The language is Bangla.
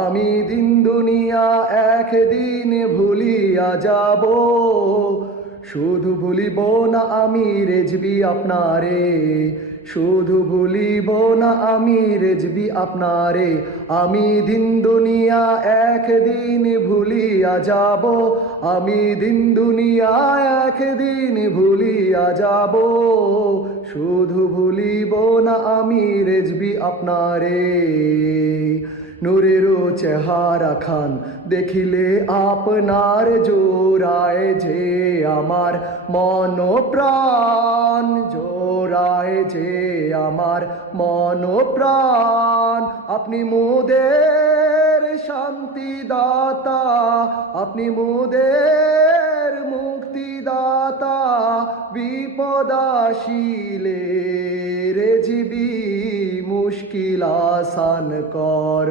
আমি দিন দুনিয়া একদিন ভুলিয়া যাব, শুধু ভুলিব না আমি রেজবি আপনারে, শুধু ভুলিব না আমি রেজবি আপনারে। আমি দিন দুনিয়া একদিন ভুলিয়া যাব, আমি দিন দুনিয়া একদিন ভুলিয়া যাব, শুধু ভুলিব না আমি রেজবি আপনারে। নূরেরও চেহারা খান দেখিলে আপনার জোড়ায় যে আমার মন প্রাণ, জোড়ায় যে আমার মন প্রাণ। আপনি মোদের শান্তি দাতা, আপনি মোদের মুক্তিদাতা, বিপদ আসিলে রেজবি মুশকিল আসান কর।